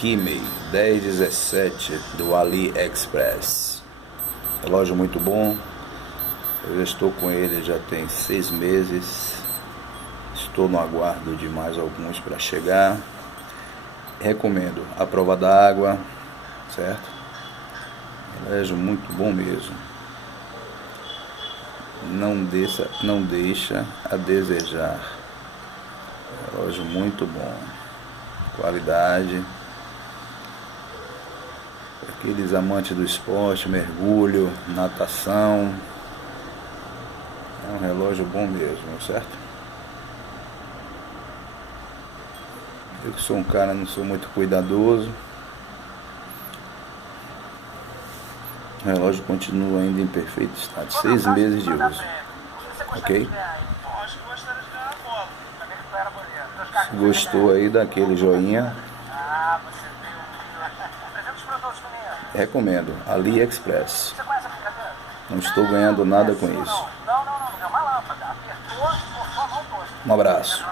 Kimei 1017 do AliExpress. Relógio muito bom. Eu já estou com ele já tem 6 meses. Estou no aguardo de mais alguns para chegar. Recomendo a prova d'água, certo? Relógio muito bom mesmo. Não deixa a desejar. Relógio muito bom. Qualidade. Aqueles amantes do esporte, mergulho, natação. É um relógio bom mesmo, certo? Eu que sou um cara, não sou muito cuidadoso. O relógio continua ainda em perfeito estado. 6 meses de uso. Ok? Se gostou aí, dá aquele joinha. Recomendo. AliExpress. Não estou ganhando nada com isso. Um abraço.